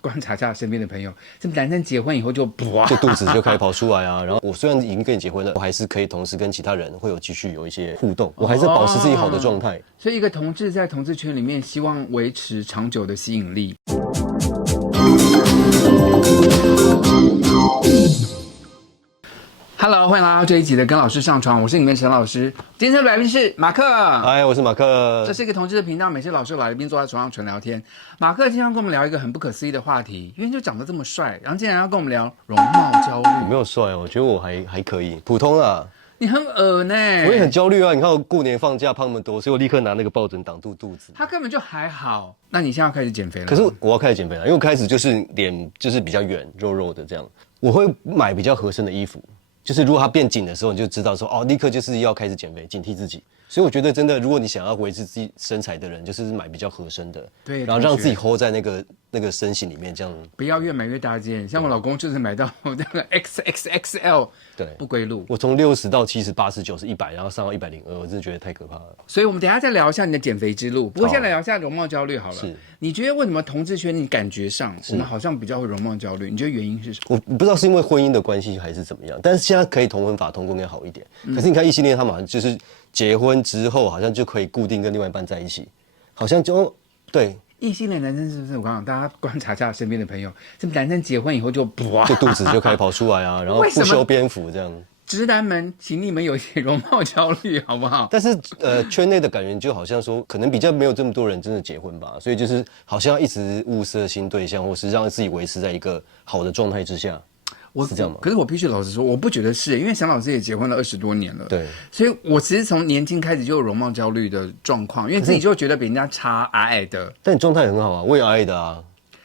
观察一下身边的朋友，这男生结婚以后就哇，就肚子就开始跑出来啊。然后我虽然已经跟你结婚了，我还是可以同时跟其他人会有继续有一些互动，我还是保持自己好的状态。所以一个同志在同志圈里面，希望维持长久的吸引力。Hello， 欢迎来到这一集的跟老师上床，我是你们陈老师。今天的来宾是马克，嗨，我是马克。这是一个同志的频道，每次老师来宾坐在床上纯聊天。马克经常跟我们聊一个很不可思议的话题，因为就长得这么帅，然后竟然要跟我们聊容貌焦虑。有没有帅哦？我觉得我还可以，普通啊。你很恶呢，我也很焦虑啊！你看我过年放假胖那么多，所以我立刻拿那个抱枕挡住肚子。他根本就还好。那你现在要开始减肥了？可是我要开始减肥了，因为我开始就是脸就是比较圆肉肉的这样。我会买比较合身的衣服，就是如果它变紧的时候，你就知道说哦，立刻就是要开始减肥，警惕自己。所以我觉得真的，如果你想要维持自己身材的人，就是买比较合身的，对，然后让自己 hold 在那个身形里面，这样不要越买越大件。像我老公就是买到那个 XXXL， 对，不归路。我从60到70、80、90、100，然后上到102，我真的觉得太可怕了。所以我们等一下再聊一下你的减肥之路。不过先来聊一下容貌焦虑好了。是，你觉得为什么同志圈你感觉上我们好像比较会容貌焦虑？你觉得原因是什么？我不知道是因为婚姻的关系还是怎么样，但是现在可以同婚法通过应该好一点。可是你看异性恋，他们好像就是结婚之后好像就可以固定跟另外一半在一起，好像就对。异性恋男生是不是？我刚刚大家观察一下身边的朋友，这男生结婚以后就哇，就肚子就开始跑出来啊，然后不修边幅这样。直男们，请你们有一些容貌焦虑好不好？但是圈内的感觉就好像说，可能比较没有这么多人真的结婚吧，所以就是好像要一直物色新对象，或是让自己维持在一个好的状态之下。是这样吗？可是我必须老实说，我不觉得是，因为沈老师也结婚了20多年了，对，所以我其实从年轻开始就有容貌焦虑的状况，因为自己就觉得比人家差矮矮的。但你状态很好啊，我也矮矮的啊。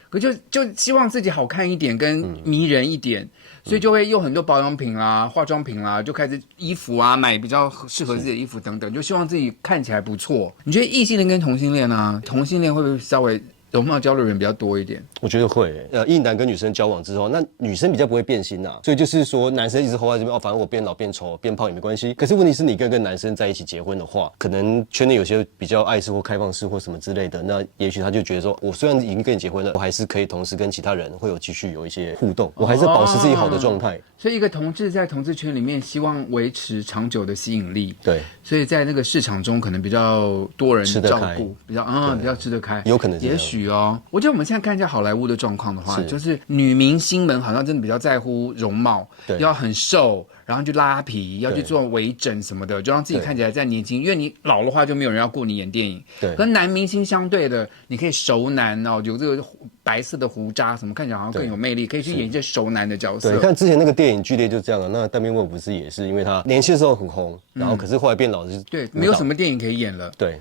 可就希望自己好看一点，跟迷人一点，所以就会用很多保养品啦、化妆品啦，就开始衣服啊买比较适合自己的衣服等等，就希望自己看起来不错。你觉得异性恋跟同性恋啊，同性恋会不会稍微容貌焦虑人比较多一点？我觉得会，异男跟女生交往之后，那女生比较不会变心呐，所以就是说男生一直 hold 在这边，哦，反正我变老变丑变胖也没关系。可是问题是你跟男生在一起结婚的话，可能圈内有些比较爱式或开放式或什么之类的，那也许他就觉得说，我虽然已经跟你结婚了，我还是可以同时跟其他人会有继续有一些互动，我还是保持自己好的状态。所以一个同志在同志圈里面，希望维持长久的吸引力。对，所以在那个市场中，可能比较多人照顾，比较吃得开，有可能是也许哦。我觉得我们现在看一下好莱坞的状况的话，就是女明星们好像真的比较在乎容貌，要很瘦，然后去拉皮，要去做微整什么的，就让自己看起来再年轻。因为你老的话，就没有人要雇你演电影。对，跟男明星相对的，你可以熟男哦，有这个白色的胡渣什么，看起来好像更有魅力，可以去演一些熟男的角色。对，你看之前那个电影剧烈就这样啊，那戴面沃不是也是因为他年轻的时候很红，然后可是后来变老了就对，没有什么电影可以演了。对，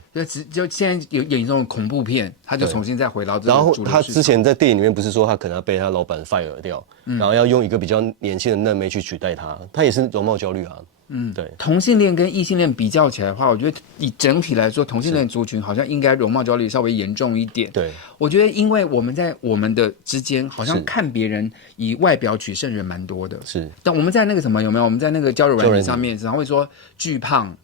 就现在有演这种恐怖片，他就重新再回到这个主流市场。然后他之前在电影里面不是说他可能要被他老板 fire 掉，然后要用一个比较年轻的嫩妹去取代他，他也是容貌焦虑啊。对。同性恋跟异性恋比较起来的话，我觉得以整体来说，同性恋族群好像应该容貌焦虑稍微严重一点。对，我觉得因为我们在我们的之间，好像看别人以外表取胜人蛮多的。是，但我们在那个什么有没有？我们在那个交友软件上面，然后会说巨胖，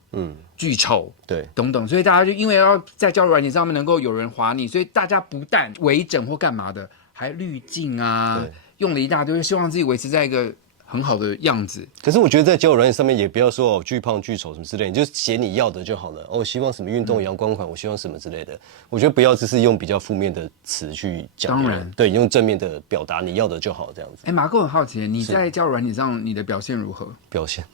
巨丑，对，等等，所以大家就因为要在交友软件上面能够有人滑你，所以大家不但微整或干嘛的，还滤镜啊，用了一大堆，希望自己维持在一个很好的样子。可是我觉得在交友软件上面也不要说巨胖巨丑什么之类的，你就写你要的就好了。哦，我希望什么运动阳光款，我希望什么之类的。我觉得不要只是用比较负面的词去讲。当然，对，用正面的表达你要的就好，这样子。马哥很好奇，你在交友软件上你的表现如何？表现，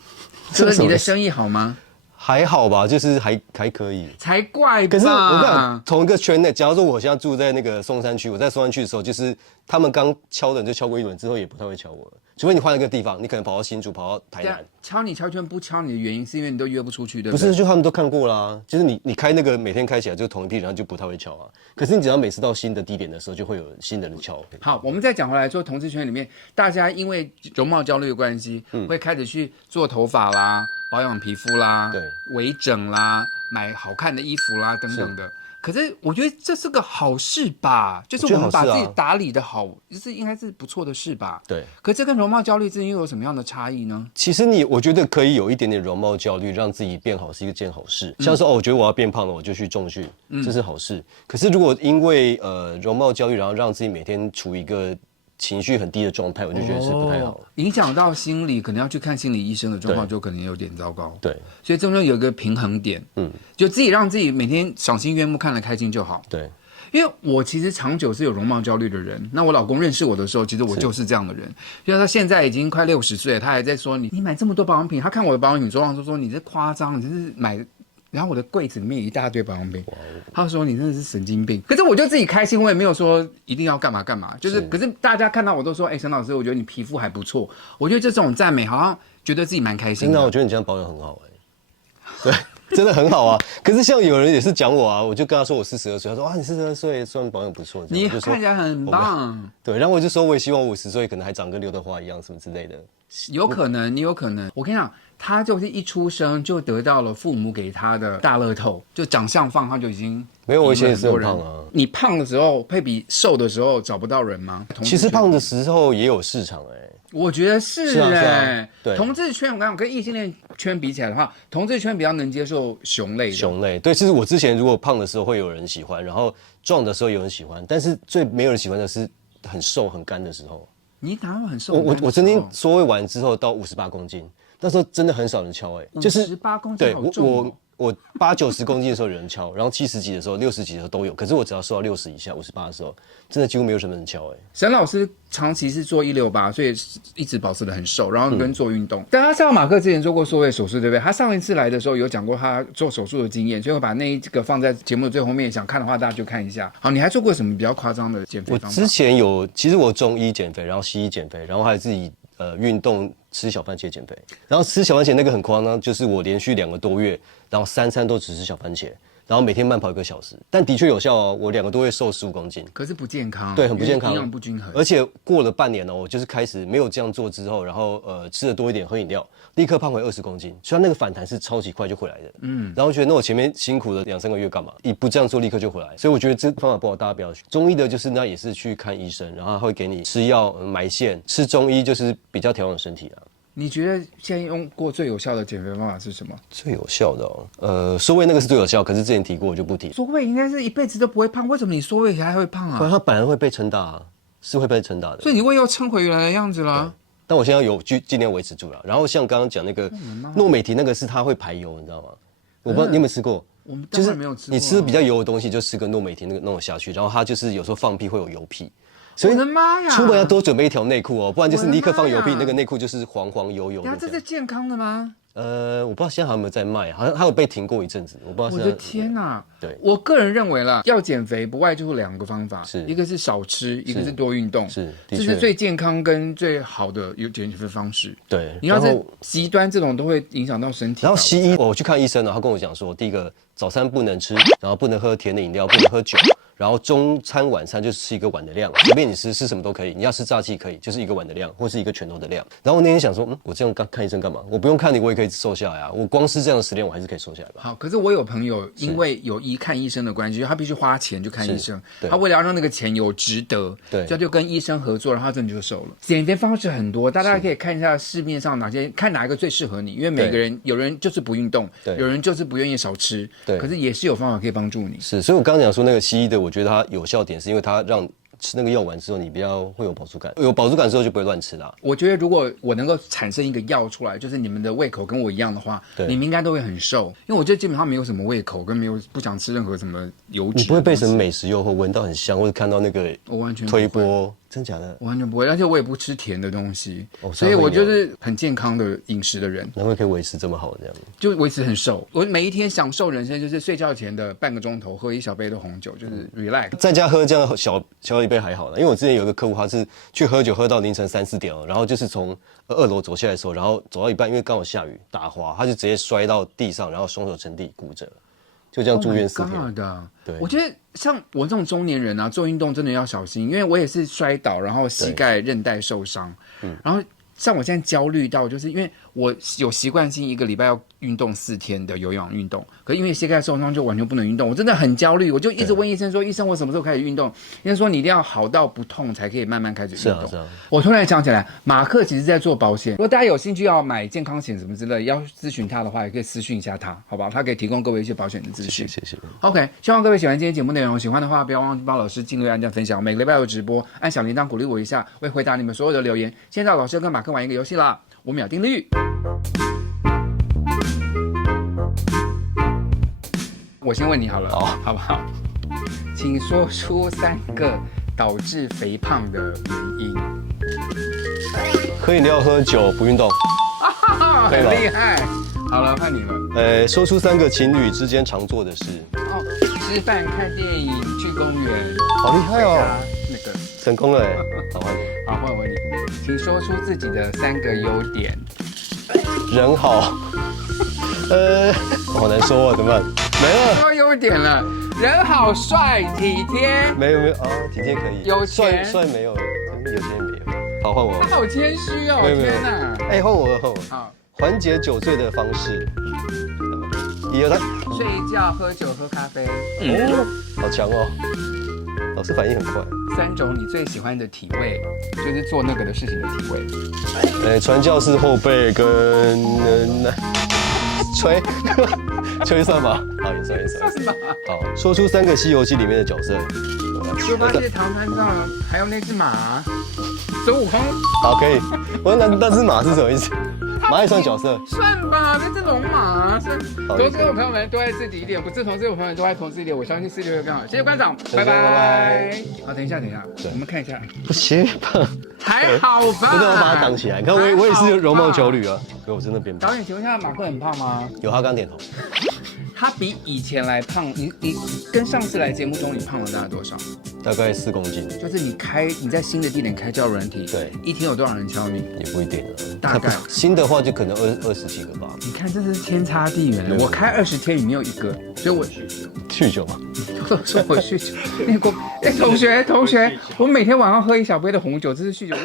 就是你的生意好吗？还好吧，就是还可以，才怪吧。可是我跟你讲，同一个圈内，假如说我现在住在那个松山区，我在松山区的时候，就是他们刚敲人就敲过一轮之后，也不太会敲我了。除非你换一个地方，你可能跑到新竹，跑到台南。敲你圈不敲你的原因，是因为你都约不出去，对不对？不是，就他们都看过啦。就是你开那个每天开起来就同一批人，然后就不太会敲啊。可是你只要每次到新的地点的时候，就会有新的人敲。好，我们再讲回来说，同志圈里面，大家因为容貌焦虑的关系，会开始去做头发啦、保养皮肤啦、对、微整啦、买好看的衣服啦等等的。可是我觉得这是个好事吧，就是我们把自己打理的好，就是应该是不错的事吧。对。可这跟容貌焦虑之间又有什么样的差异呢？其实我觉得可以有一点点容貌焦虑，让自己变好是一件好事。像是我觉得我要变胖了，我就去重训，这是好事。可是如果因为容貌焦虑，然后让自己每天处于一个情绪很低的状态，我就觉得是不太好。影响到心理，可能要去看心理医生的状况，就可能有点糟糕。对，所以中间有一个平衡点，就自己让自己每天赏心悦目，看得开心就好。对。因为我其实长久是有容貌焦虑的人，那我老公认识我的时候，其实我就是这样的人。因为他现在已经快60岁了，他还在说你买这么多保养品，他看我的保养品桌上说你这夸张，你这是买。然后我的柜子里面有一大堆保养品，他说你真的是神经病。可是我就自己开心，我也没有说一定要干嘛干嘛，就是可是大家看到我都说，沈老师，我觉得你皮肤还不错。我觉得这种赞美好像觉得自己蛮开心的。真的，我觉得你这样保养很好对。真的很好啊，可是像有人也是讲我啊，我就跟他说我42岁，他说你42岁算保养不错，你看起来很棒。对，然后我就说我也希望50岁可能还长跟刘德华一样什么之类的。有可能，你有可能。我跟你讲，他就是一出生就得到了父母给他的大乐透，就长相放他就已经没有，我以前也是很胖啊。你胖的时候会比瘦的时候找不到人吗？其实胖的时候也有市场我觉得是对，同志圈我跟你讲，跟异性恋圈比起来的话，同志圈比较能接受熊类的。熊类，对，其实我之前如果胖的时候会有人喜欢，然后壮的时候有人喜欢，但是最没有人喜欢的是很瘦很干的时候。你哪有很瘦？我曾经缩胃完之后到58公斤，那时候真的很少人敲就是58公斤好重哦。我80、90公斤的时候有人敲，然后70几的时候、60几的时候都有。可是我只要瘦到60以下、58的时候，真的几乎没有什么人敲沈老师长期是做168，所以一直保持得很瘦，然后跟做运动。但他上马克之前做过缩胃手术，对不对？他上一次来的时候有讲过他做手术的经验，所以我把那一个放在节目的最后面，想看的话大家就看一下。好，你还做过什么比较夸张的减肥方法？我之前其实我中医减肥，然后西医减肥，然后还有自己运动吃小番茄减肥。然后吃小番茄那个很夸张，就是我连续2个多月，然后3餐都只吃小番茄，然后每天慢跑1个小时，但的确有效哦。我2个多月瘦15公斤，可是不健康，对，很不健康，营养不均衡。而且过了半年我就是开始没有这样做之后，然后吃的多一点，喝饮料，立刻胖回20公斤。虽然那个反弹是超级快就回来的，然后觉得那我前面辛苦了2、3个月干嘛？你不这样做立刻就回来，所以我觉得这方法不好，大家不要学。中医的就是那也是去看医生，然后他会给你吃药埋线，吃中医就是比较调养身体啊。你觉得现在用过最有效的减肥方法是什么？最有效的缩胃那个是最有效，可是之前提过我就不提。缩胃应该是一辈子都不会胖，为什么你缩胃还会胖啊？不然它本来会被撑大是会被撑大的。所以你胃又撑回原来的样子啦。但我现在有尽量维持住了。然后像刚刚讲那个诺美提那个是它会排油，你知道吗？我不知道你有没有吃过。我们当然没有吃过。你吃比较油的东西就吃个诺美提那个弄下去，然后它就是有时候放屁会有油屁。所以出门要多准备一条内裤不然就是立刻放油屁，那个内裤就是黄黄油油的。这是健康的吗？我不知道现在还有没有在卖，好像还有被停过一阵子，我不知道。我的天哪！对，我个人认为啦，要减肥不外就是2个方法，一个是少吃，一个是多运动，这是最健康跟最好的减肥方式。对，你要是极端这种都会影响到身体。然后西医我去看医生了，他跟我讲说，第一个早餐不能吃，然后不能喝甜的饮料，不能喝酒。然后中餐晚餐就吃1个碗的量，随便你吃什么都可以，你要吃炸鸡可以，就是1个碗的量，或是1个拳头的量。然后我那天想说，我这样看医生干嘛？我不用看你，我也可以瘦下来啊！我光是这样的食量，我还是可以瘦下来吧。好，可是我有朋友因为有看医生的关系，他必须花钱去看医生，他为了要让那个钱有值得，所以他就跟医生合作，然后他真的就瘦了。减肥方式很多，大家可以看一下市面上哪一个最适合你，因为每个人有人就是不运动，有人就是不愿意少吃，可是也是有方法可以帮助你。是，所以我刚刚讲说那个西医的，我觉得它有效点是因为它让吃那个药丸之后，你比较会有饱足感，有饱足感之后就不会乱吃啦。我觉得如果我能够产生一个药出来，就是你们的胃口跟我一样的话，你们应该都会很瘦。因为我觉得基本上没有什么胃口，跟不想吃任何什么油脂。你不会被什么美食诱惑，闻到很香，或者看到那个我完全推播。真假的？我完全不会，而且我也不吃甜的东西，所以我就是很健康的饮食的人。难怪可以维持这么好，这样就维持很瘦。我每一天享受人生，就是睡觉前的半个钟头喝1小杯的红酒，就是 relax。在家喝这样小一杯还好了，因为我之前有一个客户，他是去喝酒喝到凌晨3、4点然后就是从2楼走下来的时候，然后走到一半，因为刚好下雨打滑，他就直接摔到地上，然后双手撑地骨折。就这样住院4天。对，我觉得像我这种中年人啊，做运动真的要小心，因为我也是摔倒，然后膝盖韧带受伤，然后像我现在焦虑到，就是因为我有习惯性1个礼拜要运动4天的有氧运动，可是因为膝盖受伤就完全不能运动，我真的很焦虑，我就一直问医生说，医生我什么时候开始运动？医生说你一定要好到不痛才可以慢慢开始运动。是啊。我突然想起来，马克其实在做保险，如果大家有兴趣要买健康险什么之类，要咨询他的话，也可以私讯一下他，好不好？他可以提供各位一些保险的资讯。谢谢。OK， 希望各位喜欢今天节目内容，喜欢的话不要忘记帮老师订阅、按赞、分享。每个礼拜有直播，按小铃铛鼓励我一下，我会回答你们所有的留言。现在老师要跟马克玩一个游戏啦，5秒定律。我先问你好了，好不好？请说出3个导致肥胖的原因。喝饮料、喝酒、不运动，很厉害。好了，换你了。说出3个情侣之间常做的事。吃饭、看电影、去公园。好厉害哦！那个成功了。好，换你。好，换我问你，请说出自己的3个优点。人好。好难说哦，怎么办？没了。说优点了，人好、帅、体贴。没有啊，体贴可以。有钱帅没有，有钱没有。好，换我。他好谦虚哦，天哪！换我了。好，缓解酒醉的方式。1、2、3。睡觉、喝酒、喝咖啡。好强哦！老师反应很快。3种你最喜欢的体位，就是做那个的事情的体位。传教士后背跟吹，吹算吧？好，也算。算吧。好，说出3个《西游记》里面的角色。猪八戒、唐三藏，还有那只马，孙悟空。好，可以。我说那只马是什么意思？马也算角色。算吧，那只龙马。投资的朋友们多爱自己一点，不是投资的朋友们多爱投资一点。我相信4、6会更好。谢谢馆长，拜拜。好，等一下，我们看一下。不行吧？还好吧？不对，我把它挡起来。你看，我也是容貌焦虑啊，可我真的变胖。导演，请问一下，马克很胖吗？有，他刚点头。他比以前来胖，你跟上次来节目中你胖了大概多少？大概4公斤。就是你在新的地点开交友软体，对，一天有多少人敲你？也不一定啊，大概新的话就可能20几个吧。你看，这是天差地远。我开20天，你没有1个，所以我酗酒嘛。说我酗酒，同学，我每天晚上喝1小杯的红酒，这是酗酒。